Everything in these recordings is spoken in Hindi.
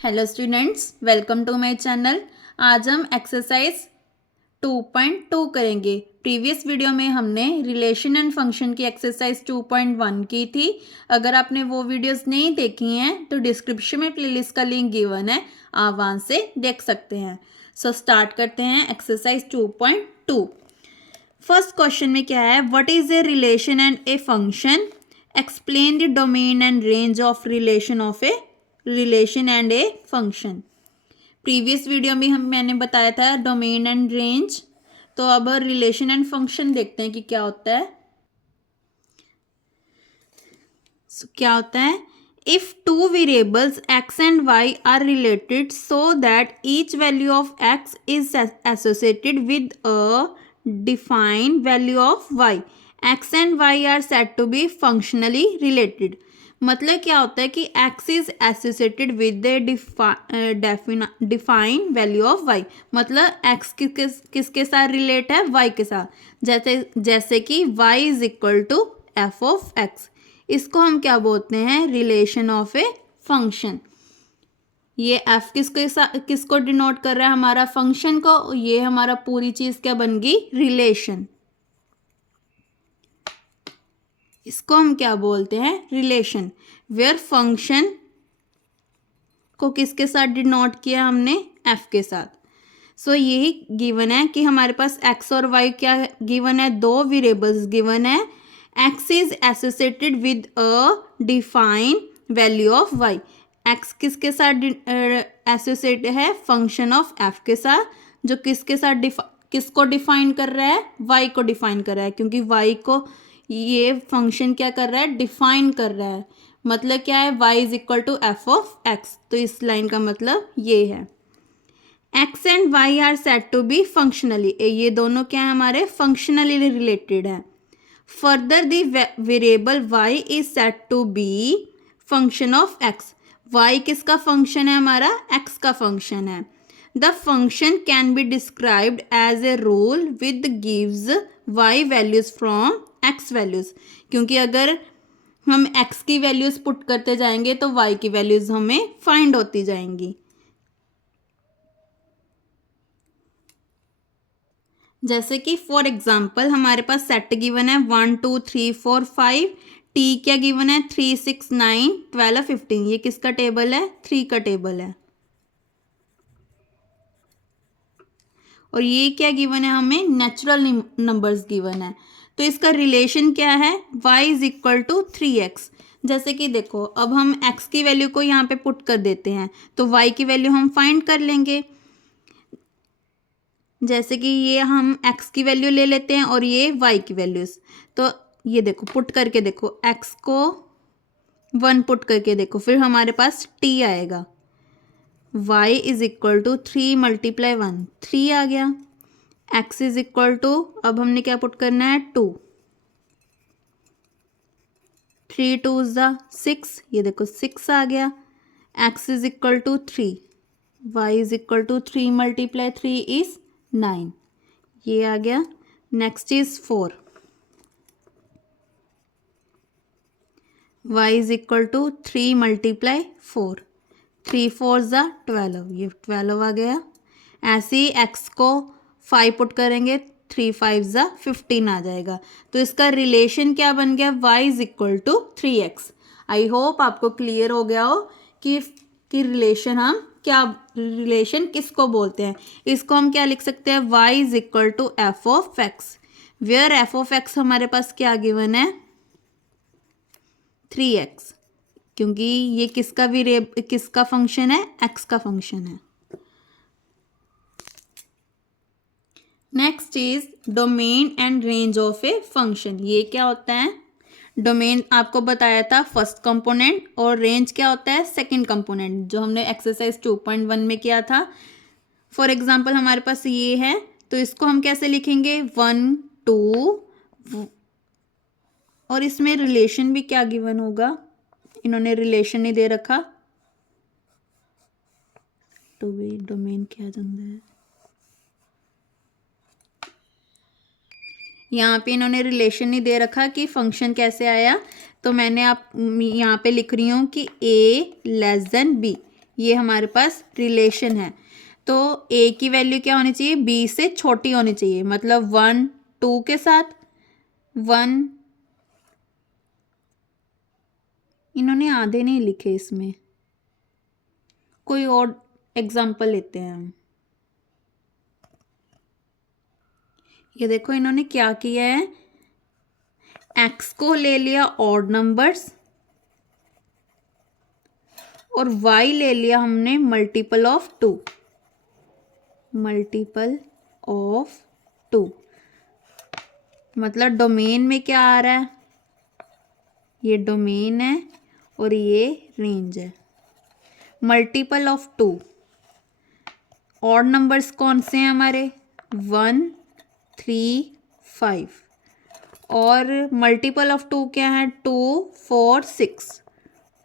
Hello students, welcome to my channel. आज हम एक्सरसाइज 2.2 करेंगे। प्रीवियस वीडियो में हमने रिलेशन एंड फंक्शन की एक्सरसाइज 2.1 की थी। अगर आपने वो वीडियोस नहीं देखी हैं तो डिस्क्रिप्शन में प्लेलिस्ट का लिंक गिवन है, आप वहाँ से देख सकते हैं। सो स्टार्ट करते हैं एक्सरसाइज 2.2। फर्स्ट क्वेश्चन में क्या है, what is a relation and a function, explain the domain and range of relation of a relation and a function. Previous video में मैंने बताया था डोमेन एंड रेंज। तो अब रिलेशन एंड फंक्शन देखते हैं कि क्या होता है। क्या होता है, if two variables x and y are related so that each value of x is associated with a defined value of y, x and y are said to be functionally related. मतलब क्या होता है कि x is associated with defined value of y। मतलब x किसके साथ रिलेट है, y के साथ। जैसे कि y is equal to F of x। इसको हम क्या बोलते हैं, रिलेशन ऑफ ए फंक्शन। ये f किसको डिनोट कर रहा है, हमारा फंक्शन को। ये हमारा पूरी चीज क्या बन गई, रिलेशन। इसको हम क्या बोलते हैं, रिलेशन। वेयर फंक्शन को किसके साथ डिनोट किया हमने, f के साथ। सो यही गिवन है कि हमारे पास x और y क्या गिवन है, दो वेरिएबल्स गिवन है। x is associated with a defined value of y। x किसके साथ एसोसिएट है, फंक्शन ऑफ f के साथ, जो किसके साथ किसको डिफाइन कर रहा है, y को डिफाइन कर रहा है। क्योंकि y को ये फंक्शन क्या कर रहा है, डिफाइन कर रहा है। मतलब क्या है, y is equal to F of x। तो इस लाइन का मतलब ये है, x and y are said to be functionally. ये दोनों क्या है, हमारे फंक्शनली रिलेटेड है। Further the variable y is said to be function of x। y किसका फंक्शन है, हमारा x का फंक्शन है। The function can be described as a rule with gives y values from x values. क्योंकि अगर हम x की वैल्यूज पुट करते जाएंगे तो y की वैल्यूज हमें फाइंड होती जाएंगी। जैसे कि फॉर एग्जाम्पल हमारे पास सेट गिवन है 1 2 3 4 5। टी क्या गिवन है, 3 6 9 12 15। ये किसका टेबल है, 3 का टेबल है। और ये क्या गिवन है, हमें नेचुरल नंबर्स गिवन है। तो इसका रिलेशन क्या है, y is equal to 3x। जैसे कि देखो, अब हम x की वैल्यू को यहाँ पे पुट कर देते हैं तो y की वैल्यू हम फाइंड कर लेंगे। जैसे कि ये हम x की वैल्यू ले लेते हैं और ये y की वैल्यूज। तो ये देखो, पुट करके देखो, x को 1 पुट करके देखो, फिर हमारे पास t आएगा। y is equal to 3 multiply 1, 3 आ गया। x इज इक्वल टू, अब हमने क्या पुट करना है, 2। 3 2 ज़ा 6, ये देखो 6 आ गया। x is equal to 3, y is equal to 3 multiply 3 is 9, ये आ गया। Next is 4, y is equal to 3 multiply 4, 3 4 ज़ा 12, ये 12 आ गया। ऐसे ही x को 5 पुट करेंगे, 3 5 ज़ा 15 आ जाएगा। तो इसका रिलेशन क्या बन गया, y is equal to 3x। I hope आपको क्लियर हो गया हो कि रिलेशन हम क्या, रिलेशन किसको बोलते हैं। इसको हम क्या लिख सकते हैं, y is equal to F of X, where F of X हमारे पास क्या गिवन है, 3x। क्योंकि ये किसका फंक्शन है, x का फंक्शन है। Next is domain and range of a function. ये क्या होता है, डोमेन आपको बताया था फर्स्ट कंपोनेंट, और रेंज क्या होता है, सेकंड कंपोनेंट, जो हमने एक्सरसाइज 2.1 में किया था। फॉर एग्जांपल हमारे पास ये है, तो इसको हम कैसे लिखेंगे, 1 2, और इसमें रिलेशन भी क्या गिवन होगा, इन्होंने रिलेशन नहीं दे रखा, तो भी डोमेन क्या जानता है, यहाँ पे इन्होंने रिलेशन नहीं दे रखा कि फंक्शन कैसे आया। तो मैंने आप यहाँ पे लिख रही हूँ कि a लेस देन b, ये हमारे पास रिलेशन है। तो ए की वैल्यू क्या होनी चाहिए, बी से छोटी होनी चाहिए, मतलब 1 2 के साथ 1, इन्होंने आधे नहीं लिखे इसमें, कोई और एग्जाम्पल लेते हैं हम। ये देखो इन्होंने क्या किया है, एक्स को ले लिया ऑड नंबर्स और वाई ले लिया हमने मल्टीपल ऑफ 2, मल्टीपल ऑफ 2, मतलब डोमेन में क्या आ रहा है, ये डोमेन है और ये रेंज है। मल्टीपल ऑफ 2, ऑड नंबर्स कौन से हैं हमारे, 1 3 5, और मल्टीपल ऑफ 2 क्या है, 2 4 6,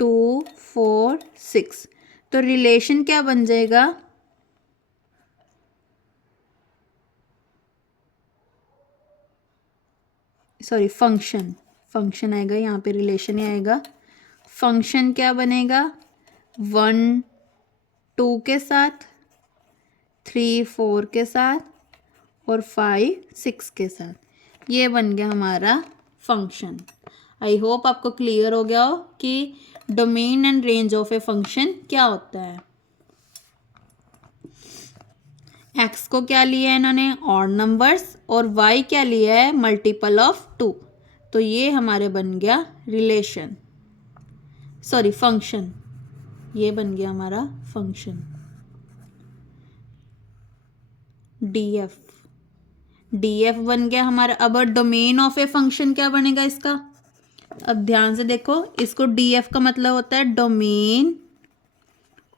2 4 6। तो रिलेशन क्या बन जाएगा, सॉरी फंक्शन आएगा यहाँ पे, रिलेशन ही आएगा। फंक्शन क्या बनेगा, 1 2 के साथ, 3 4 के साथ और 5 6 के साथ। ये बन गया हमारा फंक्शन। आई होप आपको क्लियर हो गया हो कि domain and range of a function क्या होता है। एक्स को क्या लिया है इन्होंने, ऑड नंबर्स, और वाई क्या लिया है, मल्टीपल ऑफ 2। तो ये हमारे बन गया रिलेशन, सॉरी फंक्शन, ये बन गया हमारा फंक्शन। डीएफ बन गया हमारा। अब डोमेन ऑफ ए फंक्शन क्या बनेगा इसका, अब ध्यान से देखो, इसको डीएफ का मतलब होता है डोमेन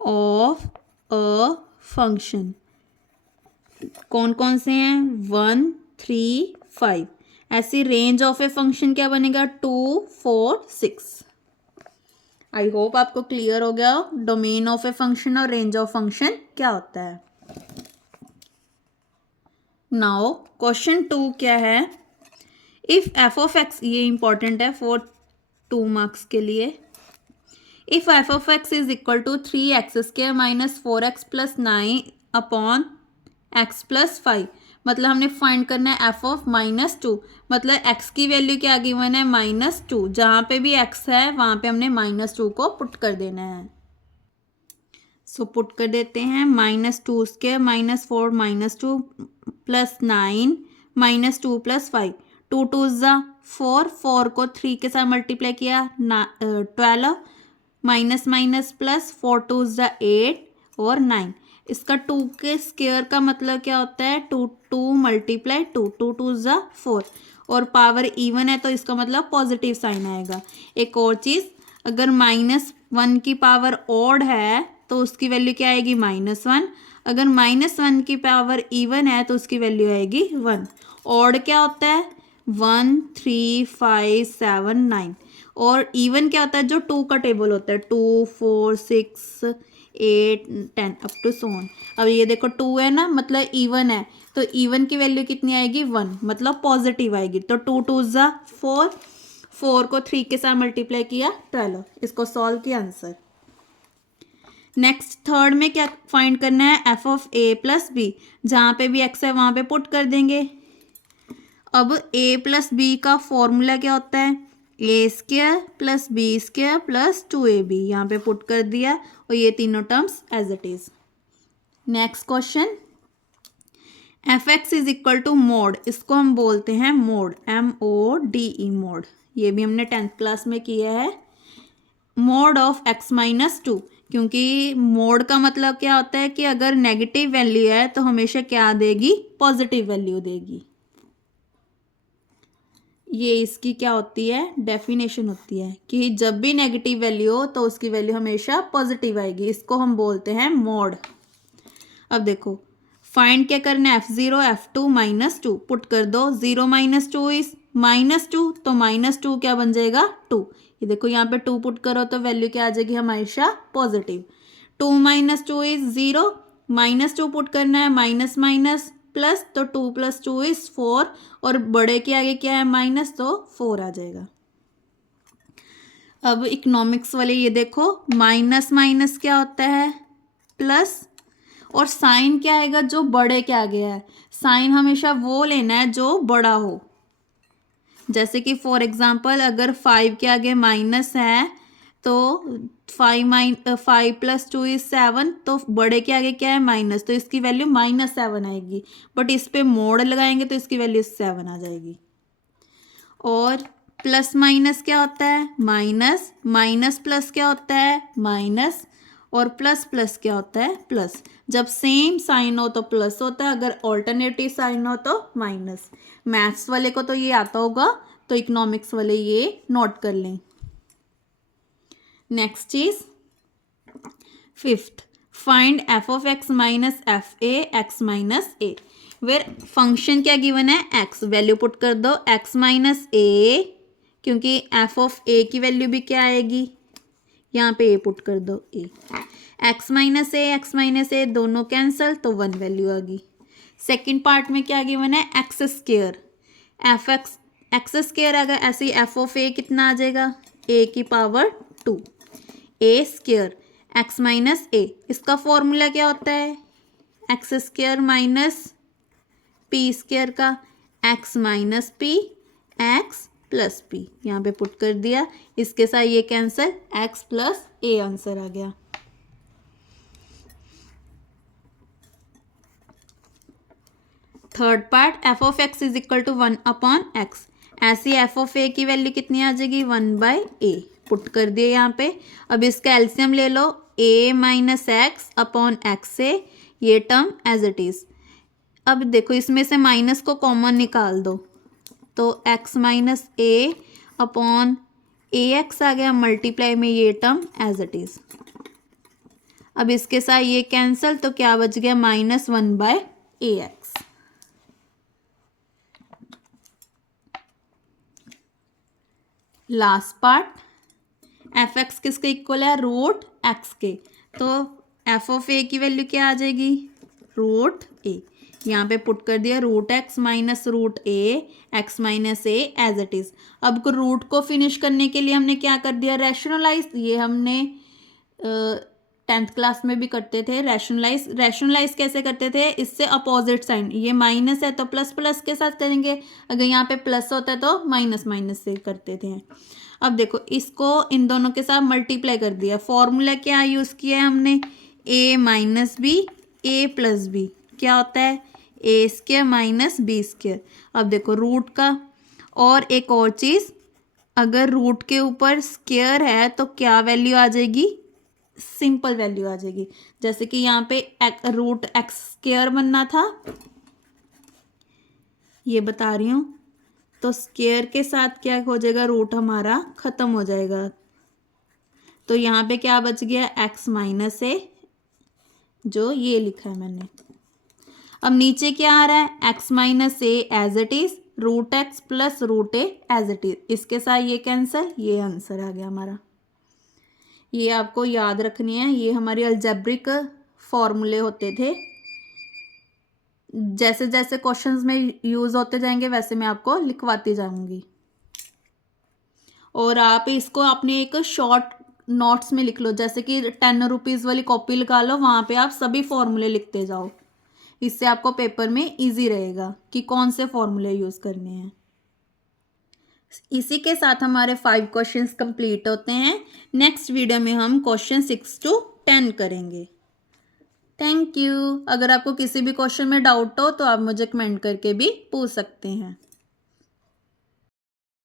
ऑफ अ फंक्शन। कौन कौन से हैं, 1 3 5। ऐसी रेंज ऑफ ए फंक्शन क्या बनेगा, 2 4 6। आई होप आपको क्लियर हो गया डोमेन ऑफ ए फंक्शन और रेंज ऑफ फंक्शन क्या होता है। नाउ क्वेश्चन 2 क्या है, इफ एफ ऑफ एक्स, ये इंपॉर्टेंट है फॉर 2 मार्क्स के लिए। If F of x is equal to 3x² minus 4x plus 9 upon x plus 5, मतलब हमने फाइंड करना है एफ ऑफ -2, मतलब x की वैल्यू क्या गिवन है, -2। जहाँ पे भी x है वहाँ पे हमने -2 को पुट कर देना है। सो पुट कर देते हैं, -2² -4 -2 प्लस 9 -2 प्लस 5, 2 2 4, 4 को 3 के साथ मल्टीप्लाई किया 12, माइनस माइनस प्लस 4 2 8 और 9। इसका 2 के स्क्वायर का मतलब क्या होता है, 2 2 मल्टीप्लाई 2, 2 2 4, और पावर इवन है तो इसका मतलब पॉजिटिव साइन आएगा। एक और चीज़, अगर -1 की पावर ऑड है तो उसकी वैल्यू क्या आएगी, -1। अगर -1 की पावर इवन है तो उसकी वैल्यू आएगी 1। ऑड क्या होता है, 1 3 5 7 9, और इवन क्या होता है, जो 2 का टेबल होता है, 2 4 6 8 10 अप टू सो ऑन। अब ये देखो 2 है ना, मतलब इवन है, तो इवन की वैल्यू कितनी आएगी, 1, मतलब पॉजिटिव आएगी। तो 2 2 4, 4 को 3 के साथ मल्टीप्लाई किया 12, इसको सॉल्व किया आंसर। नेक्स्ट थर्ड में क्या फाइंड करना है, F of A plus B, जहाँ पे भी एक्स है वहाँ पे पुट कर देंगे। अब ए प्लस बी का फॉर्मूला क्या होता है, a² plus b² plus 2ab, यहाँ पे पुट कर दिया और ये तीनों terms as it is. Next question, F X is equal to mode, इसको हम बोलते हैं मोड, MODE मोड, ये भी हमने 10th क्लास में किया है। मोड ऑफ x -2, क्योंकि मोड का मतलब क्या होता है कि अगर नेगेटिव वैल्यू है तो हमेशा क्या देगी, पॉजिटिव वैल्यू देगी। ये इसकी क्या होती है, डेफिनेशन होती है कि जब भी नेगेटिव वैल्यू हो तो उसकी वैल्यू हमेशा पॉजिटिव आएगी, इसको हम बोलते हैं मोड। अब देखो फाइंड क्या करना है, f0 f2 -2 पुट कर दो, 0 - 2 इज -2, तो -2 क्या बन जाएगा, 2। ये देखो यहाँ पे 2 पुट करो तो वैल्यू क्या आ जाएगी हमेशा पॉजिटिव। 2 - 2 इज 0, -2 पुट करना है, माइनस माइनस प्लस, तो 2 + 2 इज 4, और बड़े के आगे क्या है माइनस, तो 4 आ जाएगा। अब इकोनॉमिक्स वाले ये देखो, माइनस माइनस क्या होता है, प्लस, और साइन क्या आएगा, जो बड़े के आगे है। साइन हमेशा वो लेना है जो बड़ा हो। जैसे कि फॉर एग्जांपल अगर 5 के आगे माइनस है तो 5 प्लस 2 इज 7, तो बड़े के आगे क्या है, माइनस, तो इसकी वैल्यू -7 आएगी। बट इस पे मोड़ लगाएंगे तो इसकी वैल्यू 7 आ जाएगी। और प्लस माइनस क्या होता है, माइनस, माइनस प्लस क्या होता है, माइनस, और प्लस प्लस क्या होता है, प्लस। जब सेम साइन हो तो प्लस होता है, अगर ऑल्टरनेटिव साइन हो तो माइनस। मैथ्स वाले को तो ये आता होगा, तो इकोनॉमिक्स वाले ये नोट कर लें। Next is 5th, find F of X minus F A X minus A. Where function क्या गिवन है, एक्स, वैल्यू पुट कर दो एक्स माइनस ए, क्योंकि एफ ऑफ ए की वैल्यू भी क्या आएगी, यहाँ पे ए पुट कर दो, ए, एक्स माइनस ए दोनों कैंसल, तो 1 वैल्यू आ गई। सेकेंड पार्ट में क्या गिवन है, x square, F x square, अगर ऐसे एफ ऑफ ए कितना आ जाएगा, ए की power 2, A square x minus A. इसका फॉर्मूला क्या होता है, x square minus P square का, x minus P x plus P, यहाँ पे पुट कर दिया, इसके साथ ये cancel, x plus A answer आ गया। Third part, f of x is equal to 1 upon x. ऐसी एफ ऑफ ए की वैल्यू कितनी आ जाएगी, 1/a, पुट कर दिए यहाँ पे। अब इसका एलसीएम ले लो, a minus x upon x से, ये टर्म एज इट इज। अब देखो इसमें से माइनस को कॉमन निकाल दो, तो x माइनस ए अपॉन ए एक्स आ गया, मल्टीप्लाई में ये टर्म एज इट इज। अब इसके साथ ये कैंसल, तो क्या बच गया, -1/ax। Last part, F x किसके इक्वल है, रूट एक्स के, तो एफ ऑफ ए की वैल्यू क्या आ जाएगी, रूट ए। यहाँ पे पुट कर दिया root X minus root A X minus A as it is. अब रूट को फिनिश करने के लिए हमने क्या कर दिया, रैशनलाइज। ये हमने 10th क्लास में भी करते थे रैशनलाइज। रैशनलाइज कैसे करते थे, इससे अपोजिट साइन, ये माइनस है तो प्लस प्लस के साथ करेंगे, अगर यहाँ पे प्लस होता है तो माइनस माइनस से करते थे। अब देखो इसको इन दोनों के साथ मल्टीप्लाई कर दिया, फॉर्मूला क्या यूज़ किया है हमने, a minus B A plus B, क्या होता है, A square minus B square. अब देखो रूट का, और एक और चीज़, अगर रूट के ऊपर स्क्वायर है तो क्या वैल्यू आ जाएगी, सिंपल वैल्यू आ जाएगी। जैसे कि यहाँ पे रूट एक्स स्क्वायर बनना था, ये बता रही हूँ, तो स्क्वायर के साथ क्या हो जाएगा, रूट हमारा ख़त्म हो जाएगा, तो यहाँ पे क्या बच गया, एक्स माइनस ए, जो ये लिखा है मैंने। अब नीचे क्या आ रहा है, X minus A as it is, root X plus root A as it is, इसके साथ ये कैंसिल, ये आंसर आ गया हमारा। ये आपको याद रखनी है, ये हमारे अलजेब्रिक फॉर्मूले होते थे, जैसे जैसे क्वेश्चंस में यूज़ होते जाएंगे वैसे मैं आपको लिखवाती जाऊंगी। और आप इसको अपने एक शॉर्ट नोट्स में लिख लो, जैसे कि 10 रुपीज़ वाली कॉपी लगा लो, वहाँ पे आप सभी फॉर्मूले लिखते जाओ, इससे आपको पेपर में इजी रहेगा कि कौन से फॉर्मूले यूज़ करने हैं। इसी के साथ हमारे 5 क्वेश्चंस कंप्लीट होते हैं। नेक्स्ट वीडियो में हम क्वेश्चन 6 to 10 करेंगे। Thank you. अगर आपको किसी भी क्वेश्चन में डाउट हो तो आप मुझे कमेंट करके भी पूछ सकते हैं।